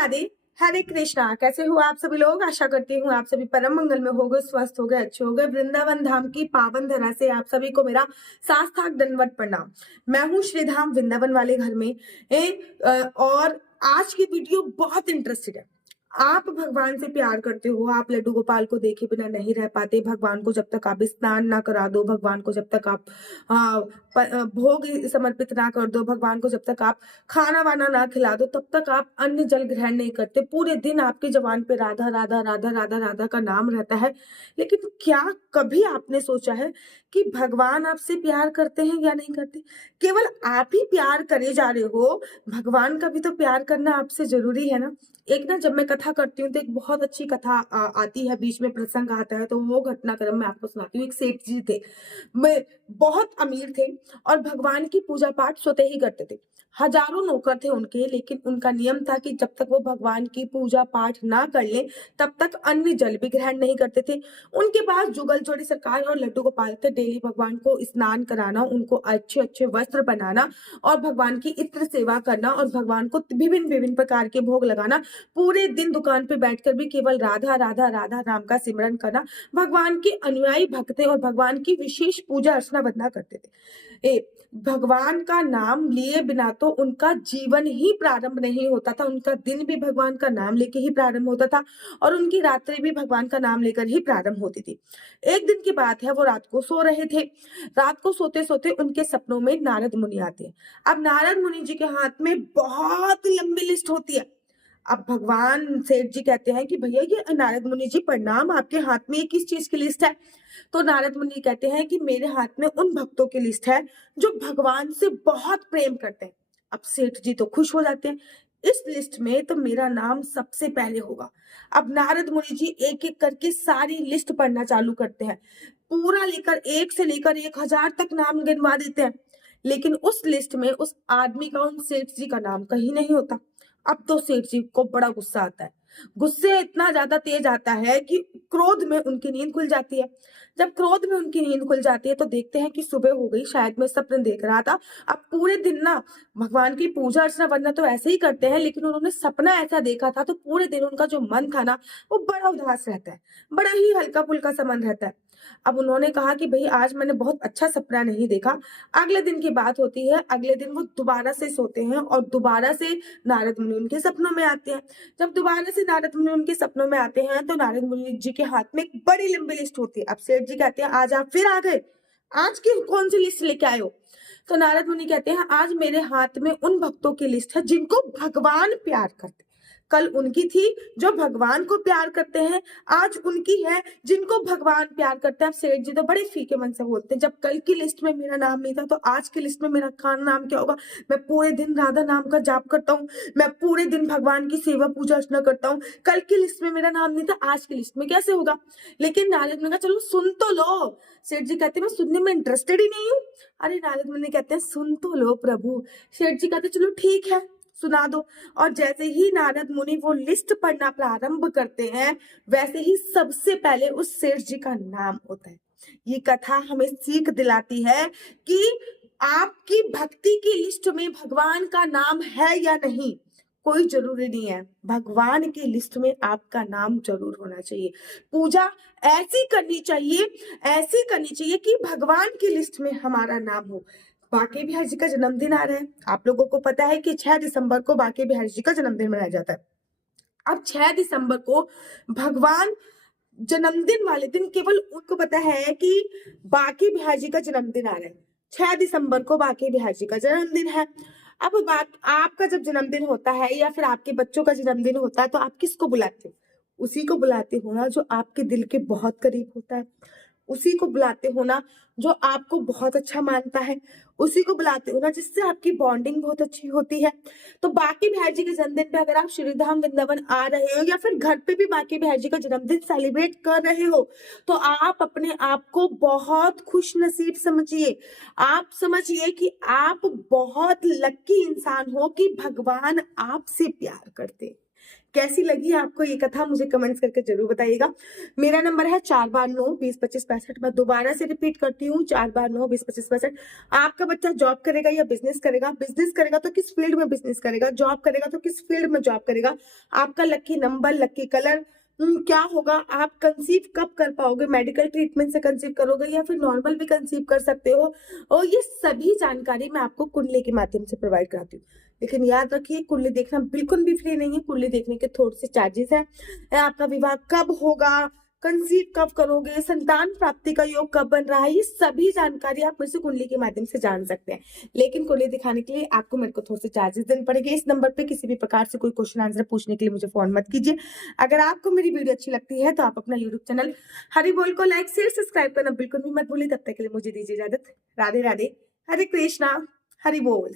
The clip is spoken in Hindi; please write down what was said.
राधे। हरे कृष्णा। कैसे हो आप सभी लोग? आशा करती हूँ आप सभी परम मंगल में होगे, स्वस्थ हो गए, अच्छे हो गए। वृंदावन धाम की पावन धरा से आप सभी को मेरा साष्टांग दंडवत प्रणाम। मैं हूँ श्रीधाम वृंदावन वाले घर में और आज की वीडियो बहुत इंटरेस्टेड है। आप भगवान से प्यार करते हो, आप लड्डू गोपाल को देखे बिना नहीं रह पाते। भगवान को जब तक आप स्नान ना करा दो, भगवान को जब तक आप भोग समर्पित ना कर दो, भगवान को जब तक आप खाना वाना ना खिला दो, तब तक आप अन्न जल ग्रहण नहीं करते। पूरे दिन आपके जबान पे राधा राधा राधा राधा राधा का नाम रहता है। लेकिन क्या कभी आपने सोचा है कि भगवान आपसे प्यार करते हैं या नहीं करते? केवल आप ही प्यार करे जा रहे हो, भगवान का भी तो प्यार करना आपसे जरूरी है ना। एक ना जब मैं कथा करती हूँ तो एक बहुत अच्छी कथा आती है, बीच में प्रसंग आता है, तो वो घटनाक्रम मैं आपको सुनाती हूँ। एक सेठ जी थे, मैं बहुत अमीर थे और भगवान की पूजा पाठ स्वतः ही करते थे। हजारों नौकर थे उनके, लेकिन उनका नियम था कि जब तक वो भगवान की पूजा पाठ ना कर ले तब तक अन्न जल भी ग्रहण नहीं करते थे। उनके पास जुगल जोड़ी सरकार और लड्डू गोपाल थे। डेली भगवान को स्नान कराना, उनको अच्छे अच्छे वस्त्र बनाना और भगवान की इत्र सेवा करना और भगवान को विभिन्न विभिन्न प्रकार के भोग लगाना। पूरे दिन दुकान पे बैठकर भी केवल राधा राधा राधा नाम का सिमरन करना। भगवान के अनुयायी भक्त थे और भगवान की विशेष पूजा अर्चना वंदना करते थे। भगवान का नाम लिए बिना तो उनका जीवन ही प्रारंभ नहीं होता था। उनका दिन भी भगवान का नाम लेके ही प्रारंभ होता था और उनकी रात्रि भी भगवान का नाम लेकर ही प्रारंभ होती थी। एक दिन की बात है, वो रात को सो रहे थे। रात को सोते सोते उनके सपनों में नारद मुनि आते हैं। अब नारद मुनि जी के हाथ में बहुत लंबी लिस्ट होती है। अब भगवान सेठ जी कहते हैं कि भैया ये नारद मुनि जी प्रणाम, आपके हाथ में ये किस चीज की लिस्ट है? तो नारद मुनि कहते हैं कि मेरे हाथ में उन भक्तों की लिस्ट है जो भगवान से बहुत प्रेम करते हैं। अब सेठ जी तो खुश हो जाते हैं, इस लिस्ट में तो मेरा नाम सबसे पहले होगा। अब नारद मुनि जी एक एक करके सारी लिस्ट पढ़ना चालू करते हैं, पूरा लेकर एक से लेकर 1000 तक नाम गिनवा देते हैं। लेकिन उस लिस्ट में उस आदमी का, उन सेठ जी का नाम कहीं नहीं होता। अब तो सेठ जी को बड़ा गुस्सा आता है। गुस्से इतना ज्यादा तेज आता है कि क्रोध में उनकी नींद खुल जाती है। जब क्रोध में उनकी नींद खुल जाती है तो देखते हैं कि सुबह हो गई, शायद मैं सपने देख रहा था। अब पूरे दिन ना भगवान की पूजा अर्चना वरना तो ऐसे ही करते हैं, लेकिन उन्होंने सपना ऐसा देखा था तो पूरे दिन उनका जो मन था ना वो बड़ा उदास रहता है, बड़ा ही हल्का फुल्का सा मन रहता है। अब उन्होंने कहा कि भाई आज मैंने बहुत अच्छा सपना नहीं देखा। अगले दिन की बात होती है, अगले दिन वो दोबारा से सोते हैं और दोबारा से नारद मुनि उनके सपनों में आते हैं। जब दोबारा से नारद मुनि उनके सपनों में आते हैं तो नारद मुनि जी के हाथ में एक बड़ी लंबी लिस्ट होती है। अब सेठ जी कहते हैं आज आप फिर आ गए, आज की कौन सी लिस्ट लेके आए हो? तो नारद मुनि कहते हैं आज मेरे हाथ में उन भक्तों की लिस्ट है जिनको भगवान प्यार करते। कल उनकी थी जो भगवान को प्यार करते हैं, आज उनकी है जिनको भगवान प्यार करते हैं। अब सेठ जी तो बड़े फीके मन से बोलते हैं, जब कल की लिस्ट में मेरा नाम नहीं था तो आज की लिस्ट में मेरा नाम क्या होगा? मैं पूरे दिन राधा नाम का जाप करता हूँ, मैं पूरे दिन भगवान की सेवा पूजा अर्चना करता हूँ। कल की लिस्ट में मेरा नाम नहीं था, आज की लिस्ट में कैसे होगा? लेकिन नारद ने कहा चलो सुन तो लो। सेठ जी कहते हैं मैं सुनने में इंटरेस्टेड ही नहीं हूँ। अरे नारद मुनि कहते हैं सुन तो लो प्रभु। सेठ जी कहते चलो ठीक है, सुना दो। और जैसे ही नारद मुनि वो लिस्ट पढ़ना प्रारंभ करते हैं, वैसे ही सबसे पहले उस सेठ जी का नाम होता है। ये कथा हमें सीख दिलाती है कि आपकी भक्ति की लिस्ट में भगवान का नाम है या नहीं कोई जरूरी नहीं है, भगवान की लिस्ट में आपका नाम जरूर होना चाहिए। पूजा ऐसी करनी चाहिए, ऐसी करनी चाहिए कि भगवान की लिस्ट में हमारा नाम हो। बांके बिहारी जी का जन्मदिन आ रहा है, आप लोगों को पता है कि 6 दिसंबर को बांके बिहारी जी का जन्मदिन मनाया जाता है। अब 6 दिसंबर को भगवान जन्मदिन वाले दिन केवल उनको पता है कि बांके बिहारी जी का जन्मदिन आ रहा है। 6 दिसंबर को बांके बिहारी जी का जन्मदिन है। अब बात, आपका जब जन्मदिन होता है या फिर आपके बच्चों का जन्मदिन होता है तो आप किसको बुलाते हो? उसी को बुलाते हो ना जो आपके दिल के बहुत करीब होता है। उसी को बुलाते हो ना जो आपको बहुत अच्छा मानता है। उसी को बुलाते हो ना जिससे आपकी बॉन्डिंग बहुत अच्छी होती है। तो बांके बिहारी जी के जन्मदिन पे अगर आप श्रीधाम वृंदावन आ रहे हो या फिर घर पे भी बांके बिहारी जी का जन्मदिन सेलिब्रेट कर रहे हो तो आप अपने आप को बहुत खुश नसीब समझिए। आप समझिए कि आप बहुत लकी इंसान हो कि भगवान आपसे प्यार करते। कैसी लगी आपको ये कथा मुझे कमेंट्स करके जरूर बताइएगा। मेरा नंबर है 4 बार 9 20 25 65। मैं दोबारा से रिपीट करती हूँ, 4 बार 9 20 25 65। आपका बच्चा जॉब करेगा या बिजनेस करेगा? बिजनेस करेगा तो किस फील्ड में बिजनेस करेगा? जॉब करेगा तो किस फील्ड में जॉब करेगा? आपका लकी नंबर, लकी कलर क्या होगा? आप कंसीव कब कर पाओगे? मेडिकल ट्रीटमेंट से कंसीव करोगे या फिर नॉर्मल भी कंसीव कर सकते हो? और ये सभी जानकारी मैं आपको कुंडली के माध्यम से प्रोवाइड कराती हूँ। लेकिन याद रखिए, कुंडली देखना बिल्कुल भी फ्री नहीं है। कुंडली देखने के थोड़े से चार्जेस है। आपका विवाह कब होगा, कंसीव कब करोगे, संतान प्राप्ति का योग कब बन रहा है, ये सभी जानकारी आप मेरे से कुंडली के माध्यम से जान सकते हैं। लेकिन कुंडली दिखाने के लिए आपको मेरे को थोड़े से चार्जेस देने पड़ेंगे। इस नंबर पे किसी भी प्रकार से कोई क्वेश्चन आंसर पूछने के लिए मुझे फोन मत कीजिए। अगर आपको मेरी वीडियो अच्छी लगती है तो आप अपना यूट्यूब चैनल हरि बोल को लाइक शेयर सब्सक्राइब करना बिल्कुल भी मत भूलिए। तब तक के लिए मुझे दीजिए इजाजत। राधे राधे, हरे कृष्णा, हरि बोल।